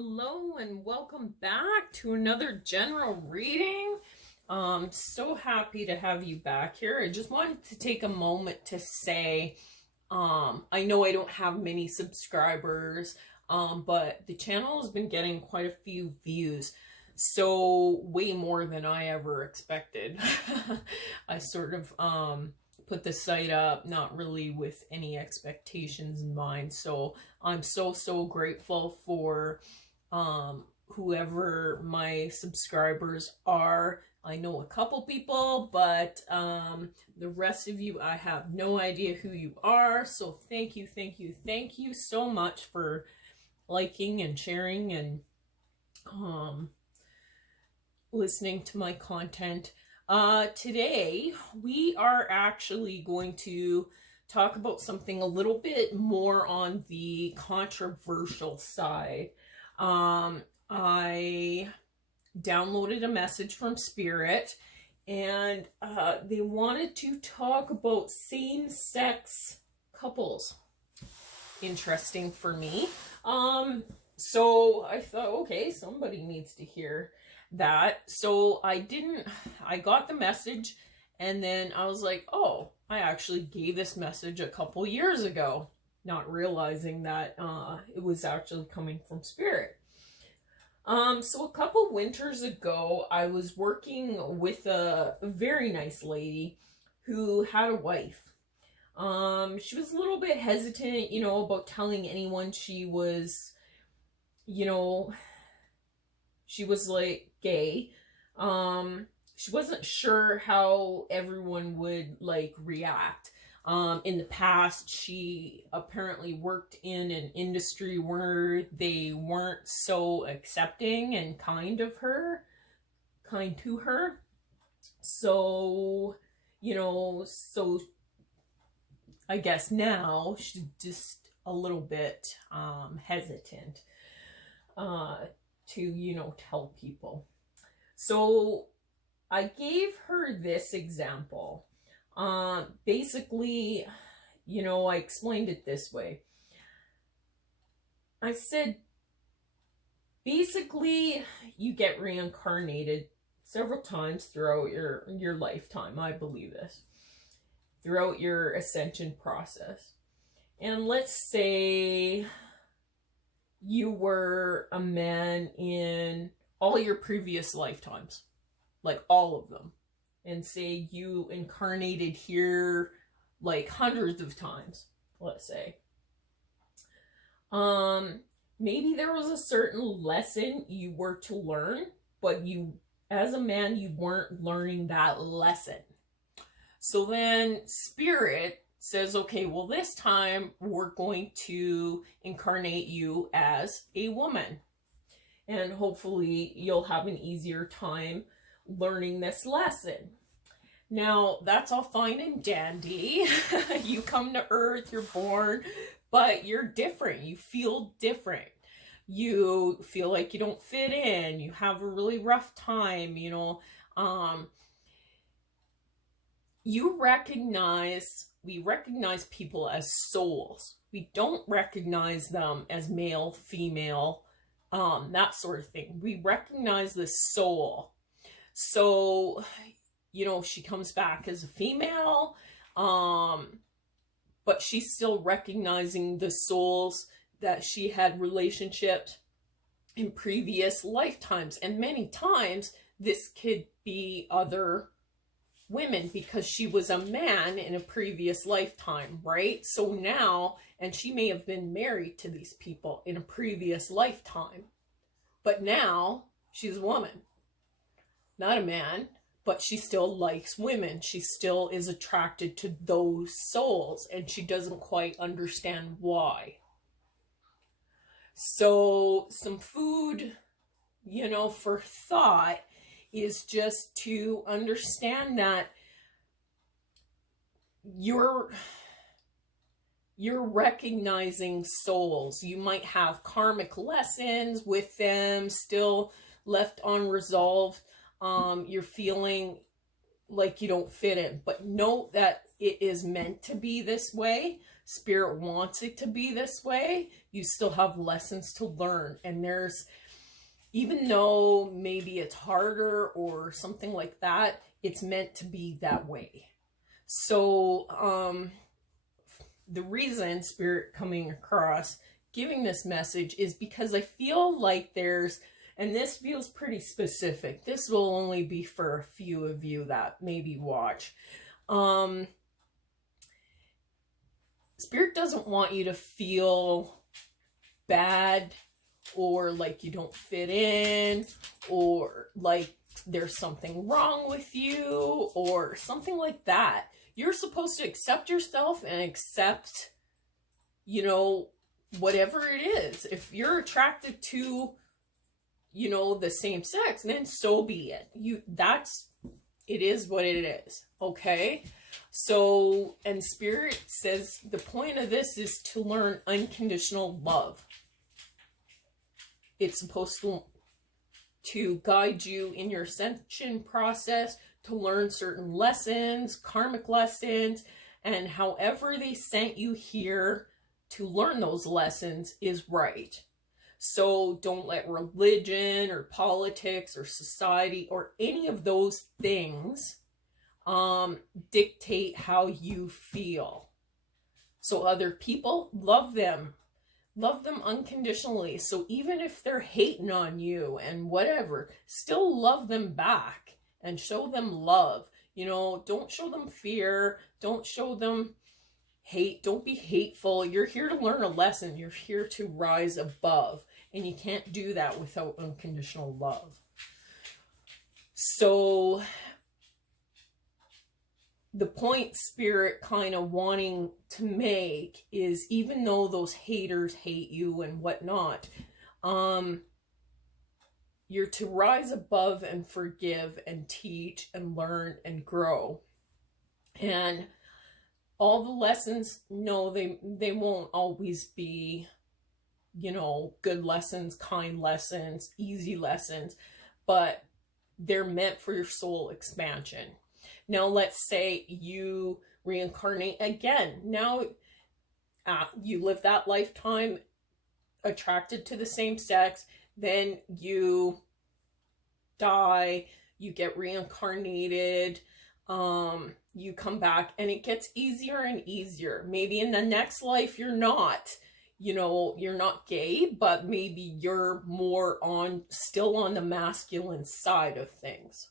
Hello and welcome back to another general reading. So happy to have you back here. I just wanted to take a moment to say, I know I don't have many subscribers, but the channel has been getting quite a few views. So way more than I ever expected. I sort of put the site up not really with any expectations in mind. So I'm so grateful for whoever my subscribers are. I know a couple people, but the rest of you, I have no idea who you are. So thank you so much for liking and sharing and listening to my content. Today we are actually going to talk about something a little bit more on the controversial side. I downloaded a message from Spirit, and they wanted to talk about same-sex couples. Interesting for me. So I thought, okay, somebody needs to hear that. So I got the message, and then I was like, oh, I actually gave this message a couple years ago, not realizing that it was actually coming from Spirit. So a couple winters ago, I was working with a very nice lady who had a wife. She was a little bit hesitant, about telling anyone she was, she was like gay. She wasn't sure how everyone would like react. In the past, she apparently worked in an industry where they weren't so accepting and kind to her. So, so I guess now she's just a little bit hesitant to, tell people. So I gave her this example. Basically, I explained it this way. I said, basically, you get reincarnated several times throughout your lifetime. I believe this. Throughout your ascension process. And let's say you were a man in all your previous lifetimes. Like all of them. And say you incarnated here like hundreds of times, let's say. Maybe there was a certain lesson you were to learn, but you, as a man, you weren't learning that lesson. So then Spirit says, okay, well, this time we're going to incarnate you as a woman. And hopefully you'll have an easier time learning this lesson. Now, that's all fine and dandy. You come to Earth, you're born, but you're different. You feel different. You feel like you don't fit in. You have a really rough time, we recognize people as souls. We don't recognize them as male, female, that sort of thing. We recognize the soul. So, she comes back as a female, but she's still recognizing the souls that she had relationships in previous lifetimes. And many times, this could be other women because she was a man in a previous lifetime, right? So now, and she may have been married to these people in a previous lifetime, but now she's a woman, not a man. But she still likes women. She still is attracted to those souls, and she doesn't quite understand why. So some food, for thought is just to understand that you're recognizing souls. You might have karmic lessons with them still left unresolved. You're feeling like you don't fit in. But note that it is meant to be this way. Spirit wants it to be this way. You still have lessons to learn. And there's, even though maybe it's harder or something like that, it's meant to be that way. So the reason Spirit coming across giving this message is because I feel like there's, and this feels pretty specific, this will only be for a few of you that maybe watch. Spirit doesn't want you to feel bad or like you don't fit in or like there's something wrong with you or something like that. You're supposed to accept yourself and accept, you know, whatever it is. If you're attracted to, you know, the same sex, then so be it. It is what it is. Okay. So, and Spirit says the point of this is to learn unconditional love. It's supposed to guide you in your ascension process, to learn certain lessons, karmic lessons, and however they sent you here to learn those lessons is right. So don't let religion or politics or society or any of those things dictate how you feel. So other people, love them unconditionally. So even if they're hating on you and whatever, still love them back and show them love. You know, don't show them fear. Don't show them hate. Don't be hateful. You're here to learn a lesson. You're here to rise above. And you can't do that without unconditional love. So the point Spirit kind of wanting to make is, even though those haters hate you and whatnot, you're to rise above and forgive and teach and learn and grow. And all the lessons, no, they won't always be, you know, good lessons, kind lessons, easy lessons, but they're meant for your soul expansion. Now, let's say you reincarnate again. Now, you live that lifetime attracted to the same sex, then you die, you get reincarnated, you come back, and it gets easier and easier. Maybe in the next life you're not, you know, you're not gay, but maybe you're more still on the masculine side of things.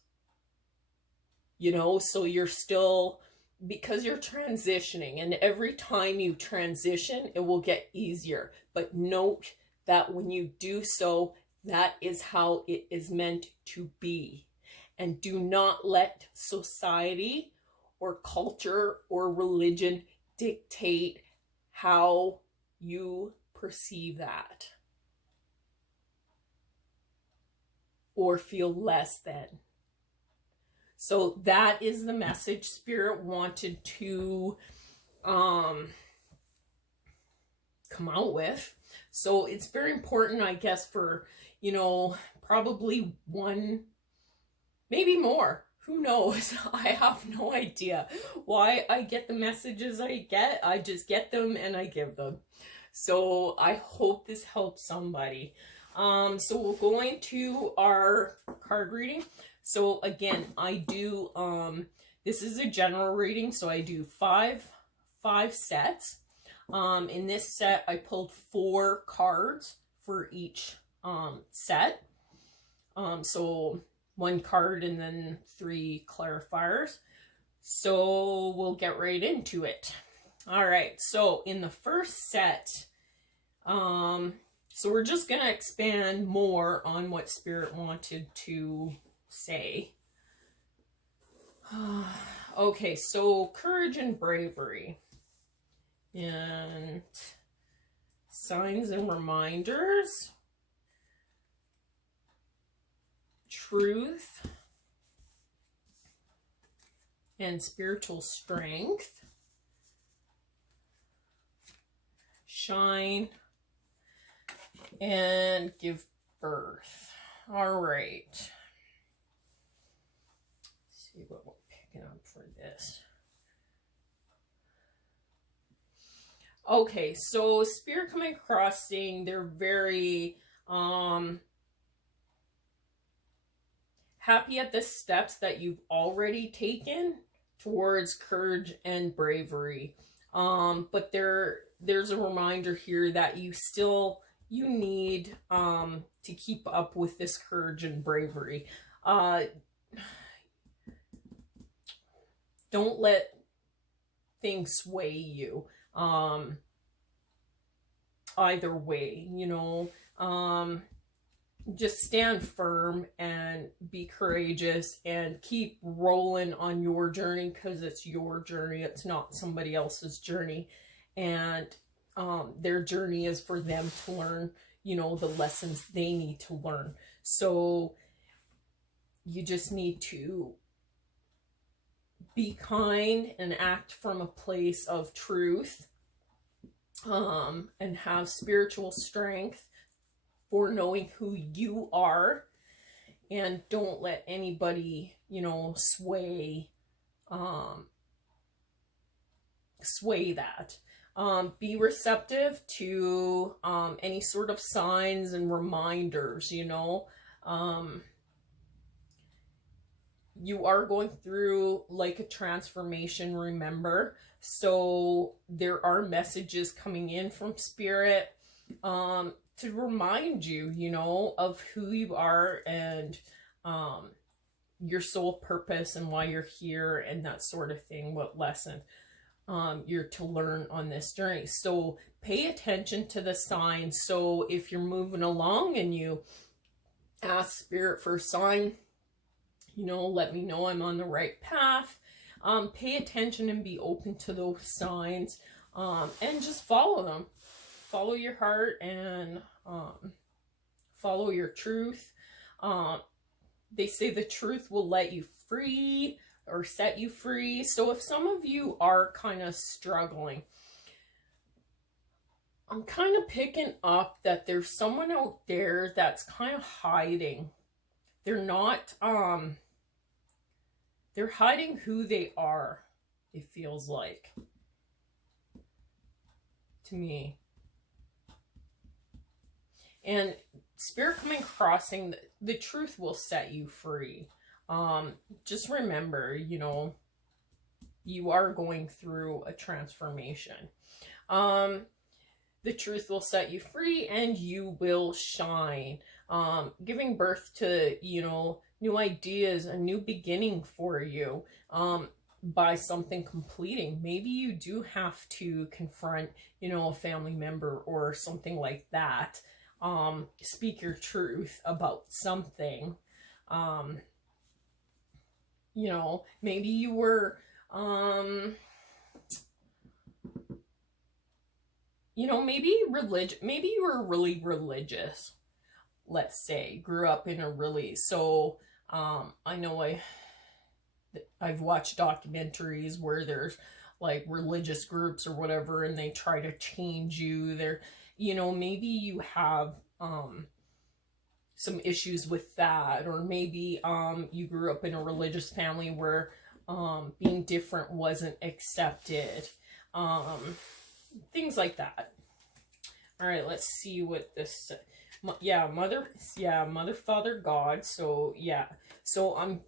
You know, so you're still, because you're transitioning, and every time you transition, it will get easier. But note that when you do so, that is how it is meant to be. And do not let society or culture or religion dictate how you perceive that or feel less than. So that is the message Spirit wanted to come out with. So it's very important, I guess, for, you know, probably one, maybe more. Who knows? I have no idea why I get the messages I get. I just get them and I give them. So I hope this helps somebody. So we'll go into our card reading. So again, I do, this is a general reading, so I do five sets. In this set, I pulled 4 cards for each set. So 1 card and then 3 clarifiers. So we'll get right into it. All right, so in the first set, so we're just going to expand more on what Spirit wanted to say. Okay, so courage and bravery. And signs and reminders. Truth. And spiritual strength. Shine. And give birth. All right. Let's see what we're picking up for this. Okay, so Spirit coming across saying they're very happy at the steps that you've already taken towards courage and bravery. But there's a reminder here that you need to keep up with this courage and bravery. Don't let things sway you. Either way, you know, just stand firm and be courageous and keep rolling on your journey, because it's your journey. It's not somebody else's journey. And their journey is for them to learn, you know, the lessons they need to learn. So you just need to be kind and act from a place of truth, and have spiritual strength for knowing who you are, and don't let anybody, you know, sway that. Be receptive to any sort of signs and reminders, you know. You are going through like a transformation, remember. So there are messages coming in from Spirit to remind you, you know, of who you are and your soul purpose and why you're here and that sort of thing, what lesson you're to learn on this journey. So pay attention to the signs. So if you're moving along and you ask Spirit for a sign, you know, let me know I'm on the right path. Pay attention and be open to those signs, and just follow them. Follow your heart and follow your truth. They say the truth will let you free or set you free. So if some of you are kind of struggling, I'm kind of picking up that there's someone out there that's kind of hiding. They're not, they're hiding who they are, it feels like, to me. And Spirit coming crossing, the truth will set you free. Just remember, you know, you are going through a transformation. The truth will set you free and you will shine. Giving birth to, you know, new ideas, a new beginning for you, by something completing. Maybe you do have to confront, you know, a family member or something like that. Speak your truth about something. You know, maybe you were, you know, maybe you were really religious, let's say, grew up in a really, so, I know I've watched documentaries where there's like religious groups or whatever, and they try to change you. They're, you know, maybe you have, some issues with that, or maybe, you grew up in a religious family where, being different wasn't accepted. Things like that. All right, let's see what this, mother, father, God. So, yeah. So,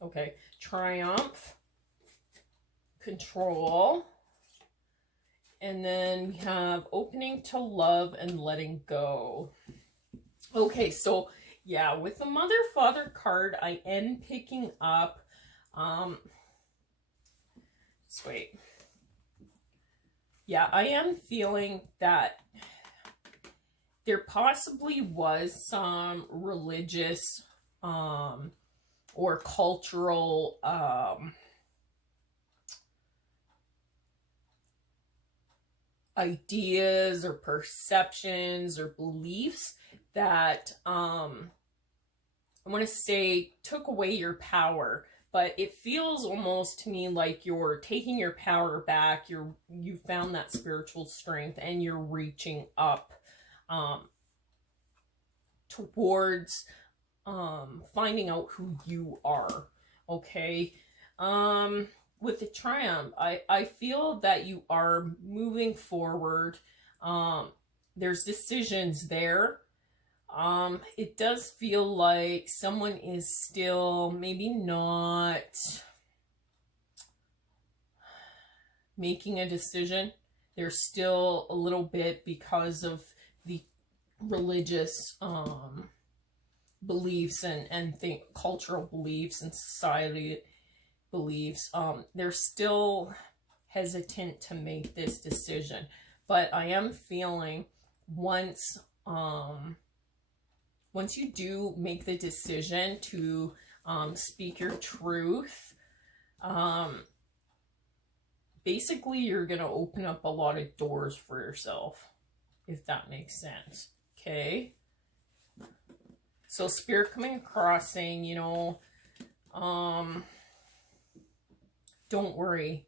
okay. Triumph, control, and then we have opening to love and letting go. Okay, so, yeah, with the mother, father card, I am picking up, just wait. Yeah, I am feeling that there possibly was some religious or cultural ideas or perceptions or beliefs that I want to say took away your power. But it feels almost to me like you're taking your power back. You found that spiritual strength and you're reaching up towards finding out who you are. Okay. With the triumph, I feel that you are moving forward. There's decisions there. It does feel like someone is still maybe not making a decision. They're still a little bit, because of the religious beliefs and cultural beliefs and society beliefs, they're still hesitant to make this decision. But I am feeling once you do make the decision to speak your truth, basically you're going to open up a lot of doors for yourself, if that makes sense. Okay? So Spirit coming across saying, you know, don't worry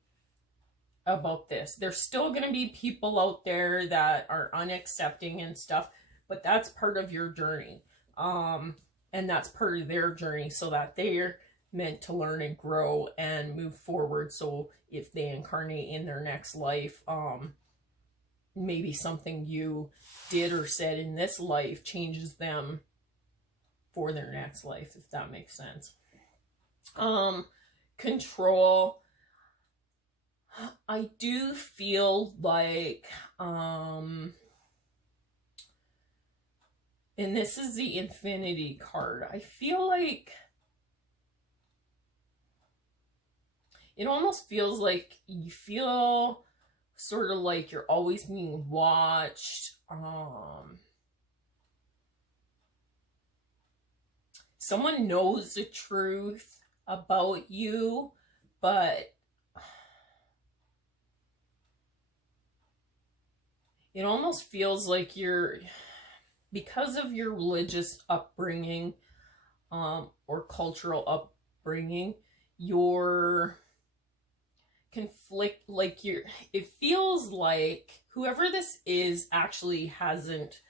about this. There's still going to be people out there that are unaccepting and stuff, but that's part of your journey. And that's part of their journey, so that they're meant to learn and grow and move forward. So if they incarnate in their next life, maybe something you did or said in this life changes them for their next life, if that makes sense. Control. I do feel like, and this is the Infinity card. I feel like it almost feels like you feel sort of like you're always being watched. Someone knows the truth about you, but it almost feels like you're, because of your religious upbringing, or cultural upbringing, your conflict, like it feels like whoever this is actually hasn't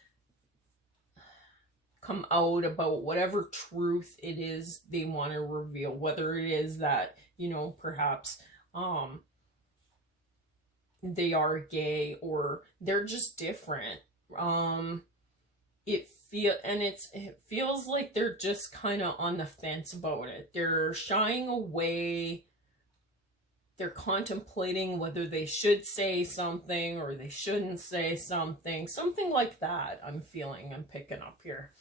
come out about whatever truth it is they want to reveal, whether it is that, you know, perhaps they are gay or they're just different. It feels like they're just kind of on the fence about it. They're shying away. They're contemplating whether they should say something or they shouldn't say something. Something like that I'm picking up here.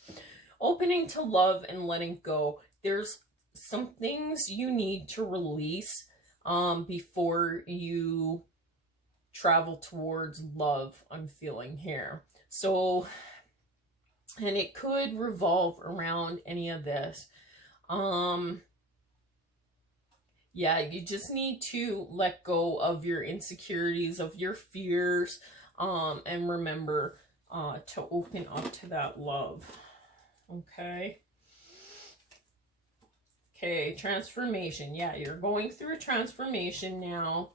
Opening to love and letting go. There's some things you need to release before you travel towards love, I'm feeling here. So, and it could revolve around any of this. Yeah, you just need to let go of your insecurities, of your fears, and remember to open up to that love. Okay. Okay, transformation. Yeah, you're going through a transformation now.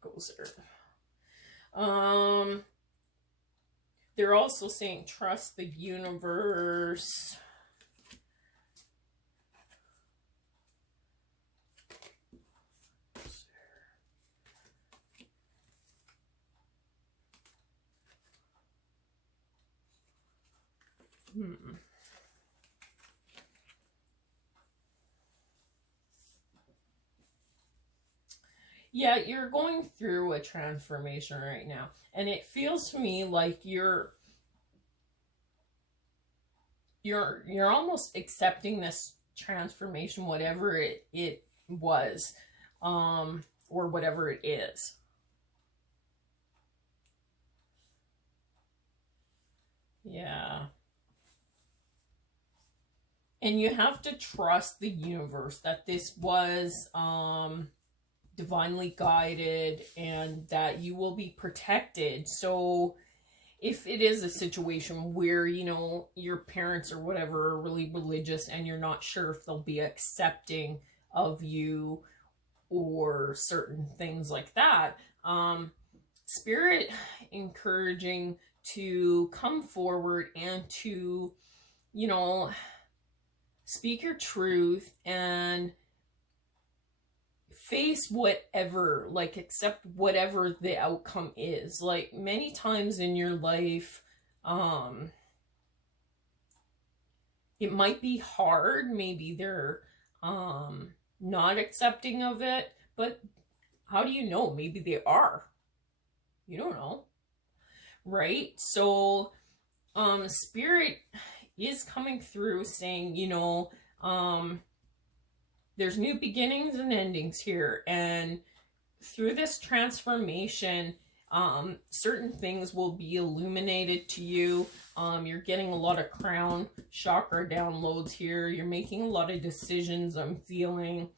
Goes there. They're also saying trust the universe. Yeah, you're going through a transformation right now. And it feels to me like you're almost accepting this transformation, whatever it was, or whatever it is. Yeah. And you have to trust the universe that this was divinely guided and that you will be protected. So if it is a situation where, you know, your parents or whatever are really religious and you're not sure if they'll be accepting of you or certain things like that, Spirit encouraging to come forward and to, you know, speak your truth and face whatever, like accept whatever the outcome is. Like many times in your life, it might be hard. Maybe they're not accepting of it, but how do you know? Maybe they are. You don't know, right? So Spirit is coming through saying, you know, there's new beginnings and endings here, and through this transformation, certain things will be illuminated to you. You're getting a lot of crown chakra downloads here. You're making a lot of decisions, I'm feeling.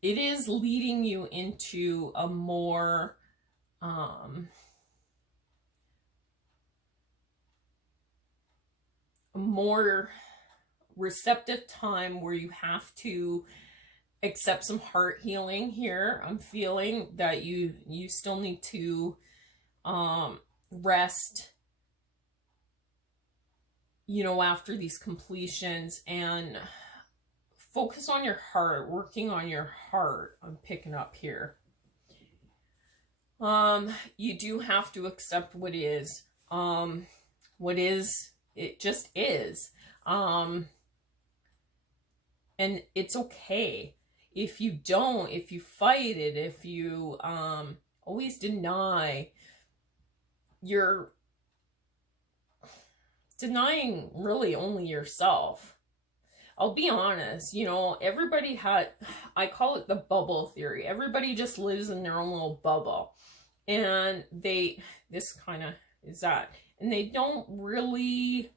It is leading you into a more receptive time where you have to accept some heart healing here. I'm feeling that you still need to rest, you know, after these completions, and focus on your heart, working on your heart. I'm picking up here. You do have to accept what is. What is, it just is. And it's okay. If you don't, if you fight it, if you always deny, you're denying really only yourself. I'll be honest, you know, everybody had, I call it the bubble theory. Everybody just lives in their own little bubble. And this kind of is that. And they don't really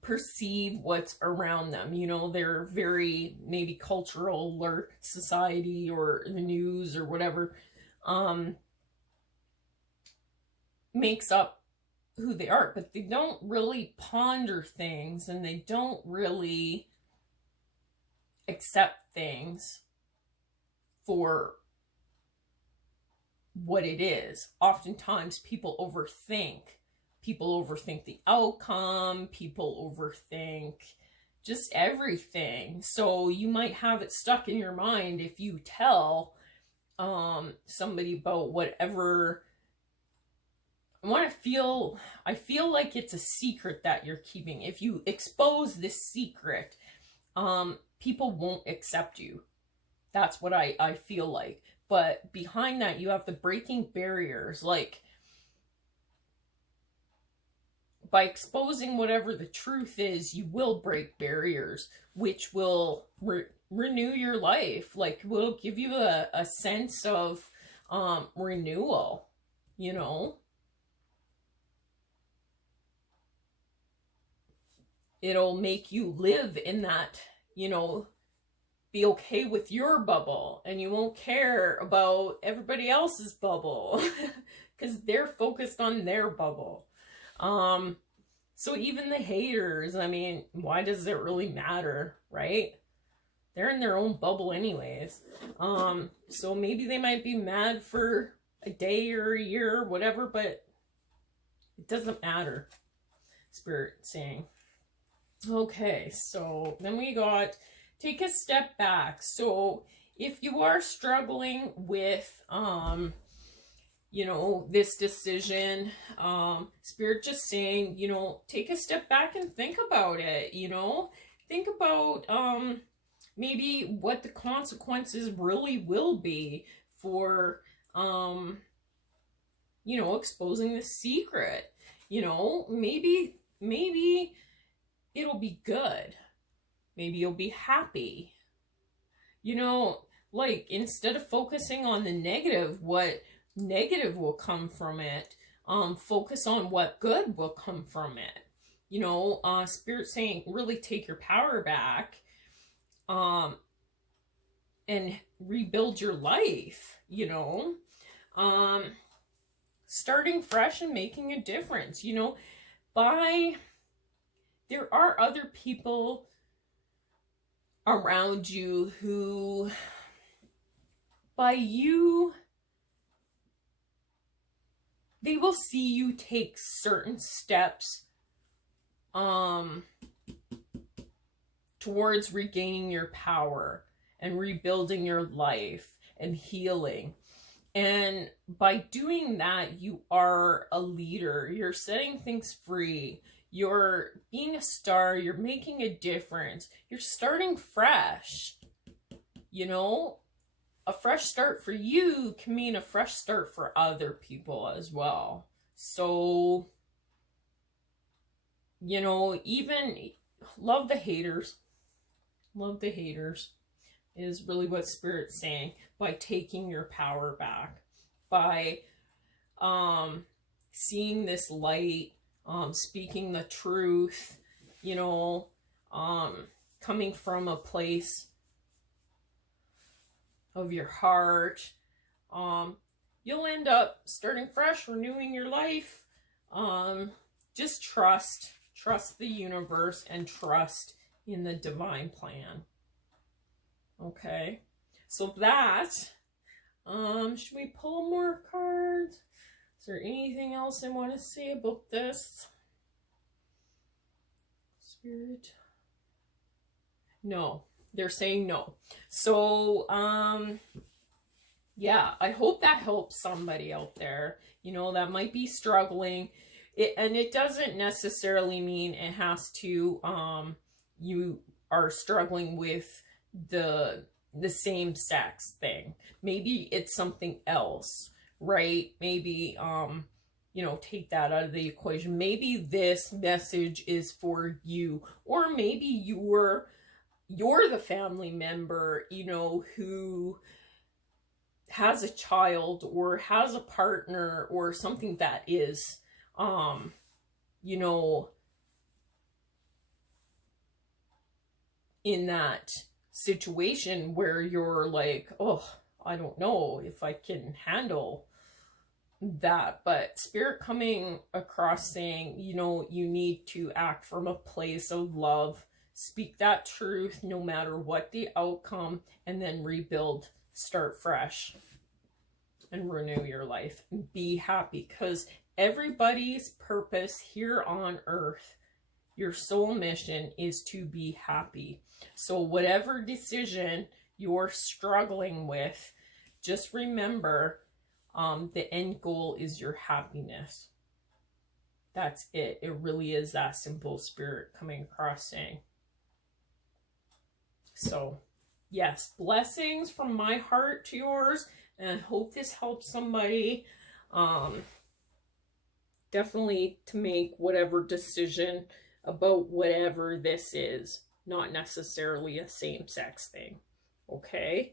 perceive what's around them. You know, they're very maybe cultural alert society or the news or whatever makes up who they are, but they don't really ponder things, and they don't really accept things for what it is. Oftentimes people overthink the outcome, people overthink just everything. So you might have it stuck in your mind if you tell somebody about whatever. I feel like it's a secret that you're keeping. If you expose this secret, people won't accept you. That's what I feel like. But behind that, you have the breaking barriers. Like, by exposing whatever the truth is, you will break barriers, which will renew your life. Like, will give you a sense of renewal, you know? It'll make you live in that, you know, be okay with your bubble, and you won't care about everybody else's bubble because they're focused on their bubble. So even the haters, I mean, why does it really matter, right? They're in their own bubble anyways. So maybe they might be mad for a day or a year or whatever, but it doesn't matter. Spirit saying. Okay, so then we got take a step back. So if you are struggling with you know, this decision, Spirit just saying, you know, take a step back and think about it, you know, think about maybe what the consequences really will be for you know, exposing the secret. You know, maybe it'll be good. Maybe you'll be happy. You know, like, instead of focusing on the negative, what negative will come from it, focus on what good will come from it. You know, Spirit saying, really take your power back, and rebuild your life, you know, starting fresh and making a difference, you know, there are other people around you who, by you, they will see you take certain steps towards regaining your power and rebuilding your life and healing. And by doing that, you are a leader. You're setting things free. You're being a star. You're making a difference. You're starting fresh. You know, a fresh start for you can mean a fresh start for other people as well. So, you know, even love the haters. Love the haters is really what Spirit's saying, by taking your power back, by seeing this light, speaking the truth, you know, coming from a place of your heart. You'll end up starting fresh, renewing your life. Just trust the universe and trust in the divine plan. Okay, so that, should we pull more cards? Is there anything else I want to say about this? Spirit? No, they're saying no. So, yeah, I hope that helps somebody out there, you know, that might be struggling. And it doesn't necessarily mean it has to, you are struggling with the same sex thing. Maybe it's something else, right? Maybe, you know, take that out of the equation. Maybe this message is for you, or maybe you're the family member, you know, who has a child or has a partner or something that is, you know, in that situation where you're like, oh, I don't know if I can handle that. But Spirit coming across saying, you know, you need to act from a place of love, speak that truth no matter what the outcome, and then rebuild, start fresh, and renew your life and be happy. Because everybody's purpose here on earth, your soul mission, is to be happy. So whatever decision you're struggling with, just remember, the end goal is your happiness. That's it. It really is that simple. Spirit coming across saying. So, yes, blessings from my heart to yours, and I hope this helps somebody. Definitely to make whatever decision about whatever this is. Not necessarily a same-sex thing, okay?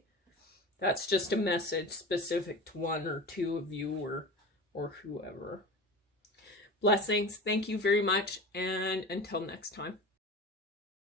That's just a message specific to one or two of you or whoever. Blessings. Thank you very much, and until next time.